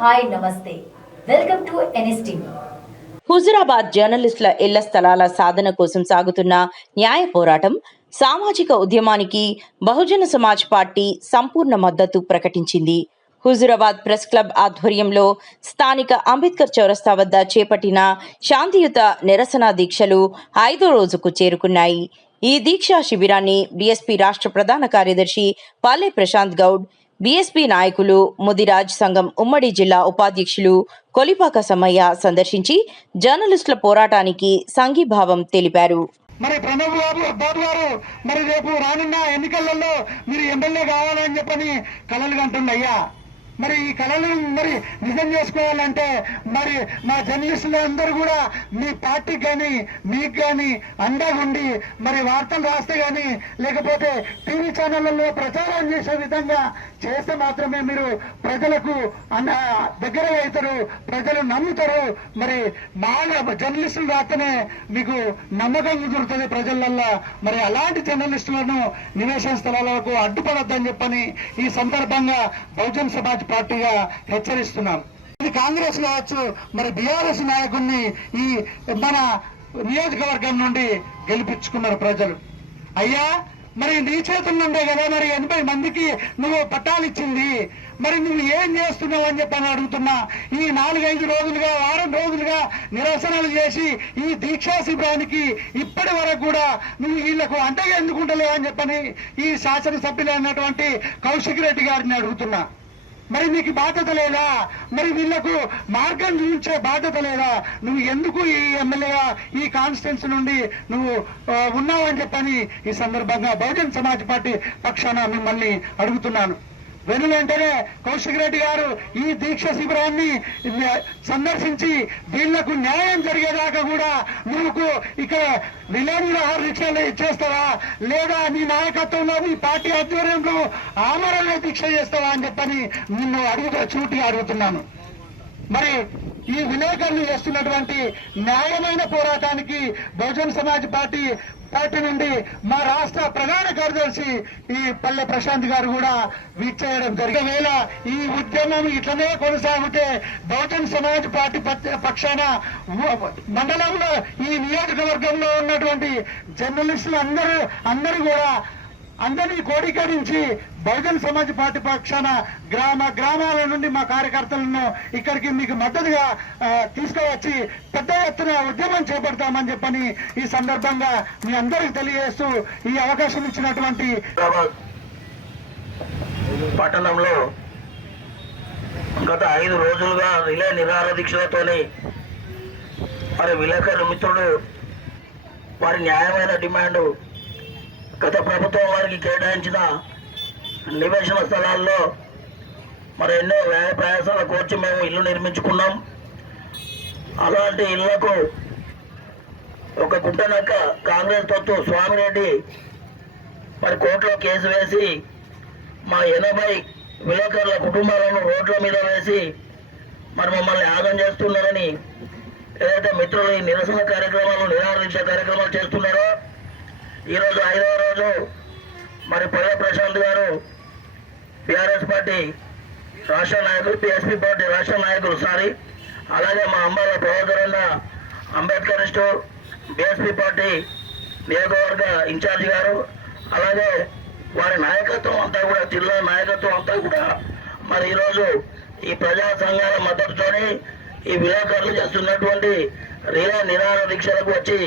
Hi నమస్తే welcome to NSTV. Huzurabad జర్నలిస్టుల ఇళ్ల స్థలాల సాధన కోసం సాగుతున్న న్యాయ పోరాటం సామాజిక ఉద్యమానికి బహుజన సమాజ్ పార్టీ సంపూర్ణ మద్దతు ప్రకటించింది. హుజురాబాద్ ప్రెస్ క్లబ్ ఆధ్వర్యంలో స్థానిక అంబేద్కర్ చౌరస్తా వద్ద చేపట్టిన శాంతియుత నిరసన దీక్షలు 5వ రోజుకు చేరుకున్నాయి. ఈ దీక్షా శిబిరాన్ని బీఎస్పీ రాష్ట్ర ప్రధాన కార్యదర్శి పల్లె ప్రశాంత్ గౌడ్, బీఎస్పీ నాయకులు ముదిరాజ్ సంఘం ఉమ్మడి జిల్లా ఉపాధ్యక్షులు కొలిపాక సమ్మయ్య సందర్శించి జర్నలిస్టుల పోరాటానికి సంఘీభావం తెలిపారు. మరి ప్రణబ్ బాబు గారు మరి రేపు రానున్న ఎన్నికలలో మీరు ఎమ్మెల్యే కావాలని చెప్పని కలలు కంటున్నాయ్యా. మరి ఈ కళలను మరి నిజం చేసుకోవాలంటే మరి మా జర్నలిస్టులు అందరూ కూడా మీ పార్టీకి కానీ మీకు కానీ అండగా ఉండి మరి వార్తలు రాస్తే కానీ లేకపోతే టీవీ ఛానళ్లలో ప్రచారం చేసే విధంగా చేస్తే మాత్రమే మీరు ప్రజలకు దగ్గర అవుతారు, ప్రజలు నమ్ముతారు. మరి బాగా జర్నలిస్టులు రాస్తేనే మీకు నమ్మకం కుదురుతుంది ప్రజలల్లో. మరి అలాంటి జర్నలిస్టులను నివేశన స్థలాలకు అడ్డుపడొద్దని చెప్పని ఈ సందర్భంగా బహుజన్ సమాజ్ పార్టీగా హెచ్చరిస్తున్నాం. ఇది కాంగ్రెస్ కావచ్చు, మరి బీఆర్ఎస్ నాయకుడిని ఈ మన నియోజకవర్గం నుండి గెలిపించుకున్నారు ప్రజలు. అయ్యా మరి నీ చేతుల్లో ఉండే కదా మరి 80 మందికి నువ్వు పట్టాలు ఇచ్చింది, మరి నువ్వు ఏం చేస్తున్నావు అని చెప్పని అడుగుతున్నా. ఈ 4-5 రోజులుగా, వారం రోజులుగా నిరసనలు చేసి ఈ దీక్షా శిబిరానికి ఇప్పటి వరకు కూడా నువ్వు వీళ్లకు అంటగా ఎందుకుంటలేవు అని చెప్పని ఈ శాసనసభ్యులు అన్నటువంటి కౌశిక్ రెడ్డి గారిని అడుగుతున్నా. మరి నీకు బాధ్యత లేదా? మరి వీళ్లకు మార్గం చూపించే బాధ్యత లేదా? నువ్వు ఎందుకు ఈ ఎమ్మెల్యేగా ఈ కాన్స్టిట్యున్సీ నుండి నువ్వు ఉన్నావని చెప్పని ఈ సందర్భంగా బహుజన్ సమాజ్ పార్టీ పక్షాన మిమ్మల్ని అడుగుతున్నాను. వెనువెంటనే కౌశిక్ రెడ్డి గారు ఈ దీక్ష శిబిరాన్ని సందర్శించి వీళ్లకు న్యాయం జరిగేదాకా కూడా నువ్వు ఇక్కడ విలేనిరహార దీక్షలు ఇచ్చేస్తావా, లేదా నీ నాయకత్వంలో నీ పార్టీ ఆధ్వర్యంలో ఆమరణ దీక్ష చేస్తావా అని చెప్పని నిన్ను చూటిగా అడుగుతున్నాను. మరి ఈ విలేకరులు చేస్తున్నటువంటి న్యాయమైన పోరాటానికి బహుజన్ సమాజ్ పార్టీ నుండి మా రాష్ట్ర ప్రధాన కార్యదర్శి ఈ పల్లె ప్రశాంత్ గారు కూడా వీక్షేయడం జరిగిన వేళ ఈ ఉద్యమం ఇట్లనే కొనసాగితే బహుజన్ సమాజ్ పార్టీ పక్షాన మండలంలో ఈ నియోజకవర్గంలో ఉన్నటువంటి జర్నలిస్టులు అందరూ కూడా అందరినీ కోడీకరించి బహుజన్ సమాజ్ పార్టీ పక్షాన గ్రామాల నుండి మా కార్యకర్తలను ఇక్కడికి మీకు మద్దతుగా తీసుకువచ్చి పెద్ద ఎత్తున ఉద్యమం చేపడతామని చెప్పని ఈ సందర్భంగా మీ అందరికి తెలియజేస్తూ ఈ అవకాశం ఇచ్చినటువంటి పట్టణంలో గత 5 రోజులుగా రిలే నిరాహార దీక్షలతోనే మరి విలేకరుల మిత్రులు వారి న్యాయమైన డిమాండ్ గత ప్రభుత్వం వారికి కేటాయించిన నివేశన స్థలాల్లో మరి ఎన్నో వ్యయ ప్రయాసాల కోర్చి మేము ఇల్లు నిర్మించుకున్నాం. అలాంటి ఇళ్లకు ఒక గుంటనక్క కాంగ్రెస్ తొత్తు స్వామిరెడ్డి మరి కోర్టులో కేసు వేసి మా 80 విలేకరుల కుటుంబాలను రోడ్ల మీద వేసి మరి మమ్మల్ని ఆగం చేస్తున్నారని ఏదైతే మిత్రులు ఈ నిరసన కార్యక్రమాలు నిరాహార దీక్ష కార్యక్రమాలు చేస్తున్నారో ఈరోజు 5వ రోజు మరి పల్లె ప్రశాంత్ గారు బీఆర్ఎస్ పార్టీ రాష్ట్ర నాయకులు, బీఎస్పీ పార్టీ రాష్ట్ర నాయకులు అలాగే మా అంబాల ప్రవర్తన అంబేద్కరిస్టు బీఎస్పీ పార్టీ నియోజకవర్గ ఇన్ఛార్జి గారు, అలాగే వారి నాయకత్వం అంతా కూడా, జిల్లా నాయకత్వం అంతా కూడా మరి ఈరోజు ఈ ప్రజా సంఘాల మద్దతుతోని ఈ విలేకరులు చేస్తున్నటువంటి రిలే నిరాహార దీక్షలకు వచ్చి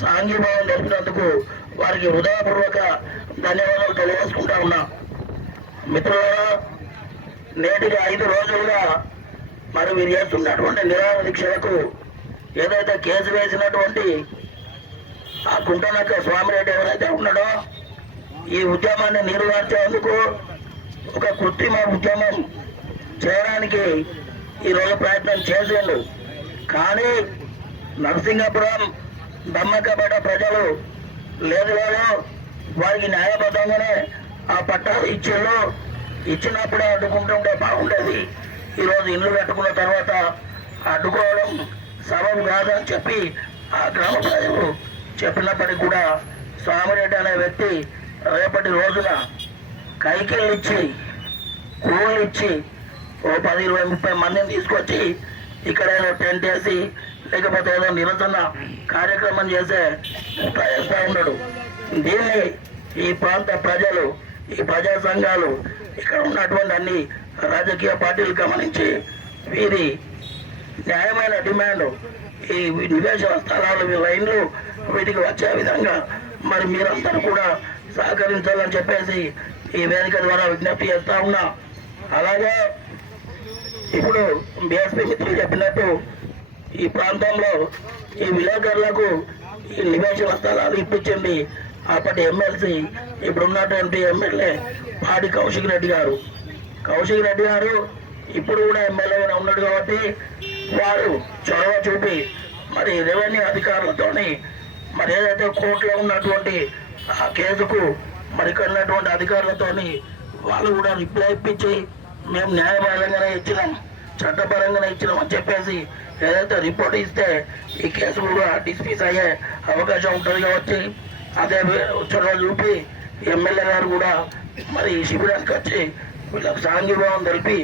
సాంఘీభావం తెలిపినందుకు వారికి హృదయపూర్వక ధన్యవాదాలు తెలియజేసుకుంటా ఉన్నా. మిత్రులారా, నేటికి 5 రోజులుగా మరి వీరు చేస్తున్నటువంటి నిరాహార దీక్షలకు ఏదైతే కేసు వేసినటువంటి ఆ కుంటనక్క స్వామిరెడ్డి ఎవరైతే ఉన్నాడో ఈ ఉద్యమాన్ని నిర్వహించేందుకు ఒక కృత్రిమ ఉద్యమం చేయడానికి ఈరోజు ప్రయత్నం చేసిండు. కానీ నరసింగపురం దమ్మకపేట ప్రజలు లేదు వారికి న్యాయబద్ధంగానే ఆ పట్టాలు ఇచ్చినప్పుడే అడ్డుకుంటుంటే బాగుండేది. ఈరోజు ఇల్లు కట్టుకున్న తర్వాత అడ్డుకోవడం సబబు కాదని చెప్పి ఆ గ్రామ ప్రజలు చెప్పినప్పటికీ కూడా స్వామిరెడ్డి అనే వ్యక్తి రేపటి రోజున కైకిళ్ళు ఇచ్చి కూళ్ళు ఇచ్చి ఓ 10, 20, 30 మందిని తీసుకొచ్చి ఇక్కడ ఏదో టెంట్ వేసి లేకపోతే ఏదో నిరసన కార్యక్రమం చేసే ప్రయత్నం ఉన్నాడు. దీన్ని ఈ ప్రాంత ప్రజలు, ఈ ప్రజా సంఘాలు, ఇక్కడ ఉన్నటువంటి అన్ని రాజకీయ పార్టీలు గమనించి వీరి న్యాయమైన డిమాండ్ ఈ నివేశన స్థలాలు, లైన్లు వీటికి వచ్చే విధంగా మరి మీరందరూ కూడా సహకరించాలని చెప్పేసి ఈ వేదిక ద్వారా విజ్ఞప్తి చేస్తా ఉన్నా. అలాగే ఇప్పుడు బీఎస్పీ మిత్రులు చెప్పినట్టు ఈ ప్రాంతంలో ఈ విలేకరులకు ఈ నివేశన స్థలాలు ఇప్పించింది అప్పటి ఎమ్మెల్సీ, ఇప్పుడు ఉన్నటువంటి ఎమ్మెల్యే పాడి కౌశిక్ రెడ్డి గారు. కౌశిక్ రెడ్డి గారు ఇప్పుడు కూడా ఎమ్మెల్యేగా ఉన్నాడు కాబట్టి వారు చొరవ చూపి మరి రెవెన్యూ అధికారులతోని మరి ఏదైతే కోర్టులో ఉన్నటువంటి ఆ కేసుకు మరి ఇక్కడ ఉన్నటువంటి అధికారులతోని వాళ్ళు కూడా రిప్లై ఇప్పించి మేము న్యాయపరంగానే ఇచ్చినాం, చట్టపరంగానే ఇచ్చినాం అని చెప్పేసి ఏదైతే రిపోర్ట్ ఇస్తే ఈ కేసు కూడా డిస్మిస్ అయ్యే అవకాశం ఉంటుంది కాబట్టి అదే చొరవ చూపి ఎమ్మెల్యే గారు కూడా మరి ఈ శిబిరానికి వచ్చి వీళ్ళకి సాంఘీభావం తెలిపి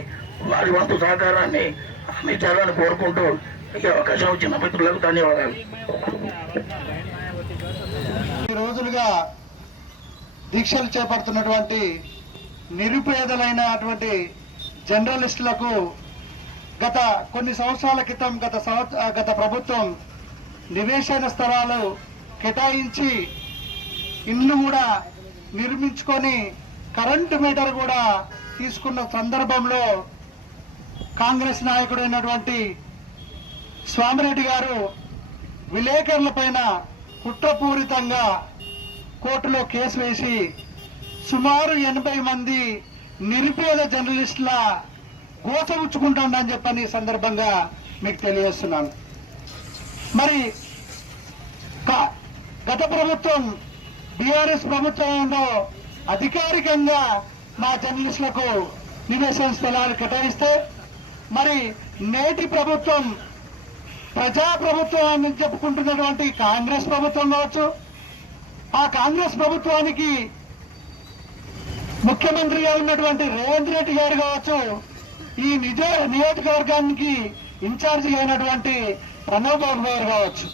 వారి వంతు సహకారాన్ని అందించాలని కోరుకుంటూ ఈ అవకాశం ఇచ్చిన మిత్రులకు ధన్యవాదాలు. ఈ రోజులుగా దీక్షలు చేపడుతున్నటువంటి నిరుపేదలైనటువంటి జర్నలిస్టులకు గత కొన్ని సంవత్సరాల క్రితం గత ప్రభుత్వం నివేశన స్థలాలు కేటాయించి ఇల్లు కూడా నిర్మించుకొని కరెంటు మీటర్ కూడా తీసుకున్న సందర్భంలో కాంగ్రెస్ నాయకుడైనటువంటి స్వామిరెడ్డి గారు విలేకరుల పైన కుట్రపూరితంగా కోర్టులో కేసు వేసి సుమారు 80 మంది నిరుపేద జర్నలిస్టుల గోసపుచ్చుకుంటాడని చెప్పని ఈ సందర్భంగా మీకు తెలియజేస్తున్నాను. మరి గత ప్రభుత్వం బీఆర్ఎస్ ప్రభుత్వంలో అధికారికంగా మా జర్నలిస్టులకు నివేశన స్థలాలు కేటాయిస్తే మరి నేటి ప్రభుత్వం ప్రజాప్రభుత్వం అని చెప్పుకుంటున్నటువంటి కాంగ్రెస్ ప్రభుత్వం కావచ్చు, ఆ కాంగ్రెస్ ప్రభుత్వానికి ముఖ్యమంత్రిగా ఉన్నటువంటి రేవంత్ రెడ్డి గారు కావచ్చు, ఈ నియోజకవర్గానికి ఇన్ఛార్జి అయినటువంటి ప్రణవ్ బాబు గారు కావచ్చు,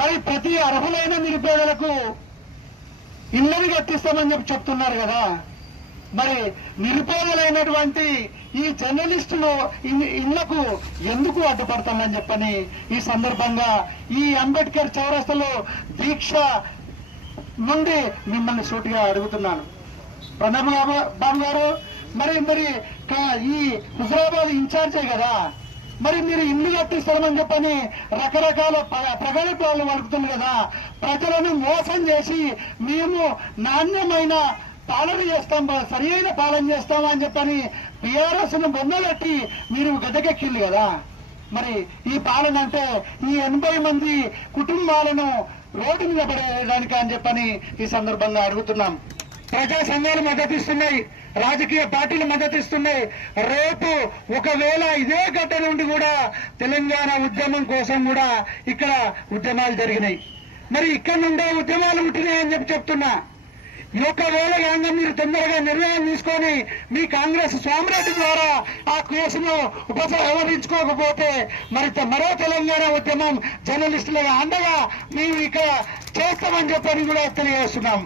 మరి ప్రతి అర్హులైన నిరుపేదలకు ఇళ్ళని కట్టిస్తామని చెప్పి చెప్తున్నారు కదా. మరి నిరుపేదలైనటువంటి ఈ జర్నలిస్టులు ఇళ్లకు ఎందుకు అడ్డుపడతామని చెప్పని ఈ సందర్భంగా ఈ అంబేద్కర్ చౌరస్తాలో దీక్ష నుండి మిమ్మల్ని సూటిగా అడుగుతున్నాను. ప్రణబ్ బాబు గారు, మరి ఈ హుజరాబాద్ ఇన్ఛార్జే కదా, మరి మీరు ఇల్లు కట్టిస్తామని చెప్పని రకరకాల ప్రగల్భాలు వలుకుతుంది కదా. ప్రజలను మోసం చేసి మేము నాణ్యమైన పాలన చేస్తాం, సరి అయిన పాలన చేస్తాం అని చెప్పని టీఆర్ఎస్ ను బొమ్మలెట్టి మీరు గద్దెకెక్కింది కదా. మరి ఈ పాలన అంటే ఈ 80 మంది కుటుంబాలను రోడ్డు మీద పడేయడానికి అని చెప్పని ఈ సందర్భంగా అడుగుతున్నాం. ప్రజా సంఘాలు మద్దతిస్తున్నాయి, రాజకీయ పార్టీలు మద్దతిస్తున్నాయి. రేపు ఒకవేళ ఇదే గడ్డ నుండి కూడా తెలంగాణ ఉద్యమం కోసం కూడా ఇక్కడ ఉద్యమాలు జరిగినాయి. మరి ఇక్కడ నుండే ఉద్యమాలు పుట్టినాయని చెప్తున్నా. ఒకవేళ కనుక మీరు తొందరగా నిర్ణయం తీసుకొని మీ కాంగ్రెస్ స్వామిరెడ్డి ద్వారా ఆ కేసును ఉపసంహరించుకోకపోతే మరో తెలంగాణ ఉద్యమం జర్నలిస్టులుగా అండగా మేము ఇక్కడ చేస్తామని చెప్పని కూడా తెలియజేస్తున్నాం.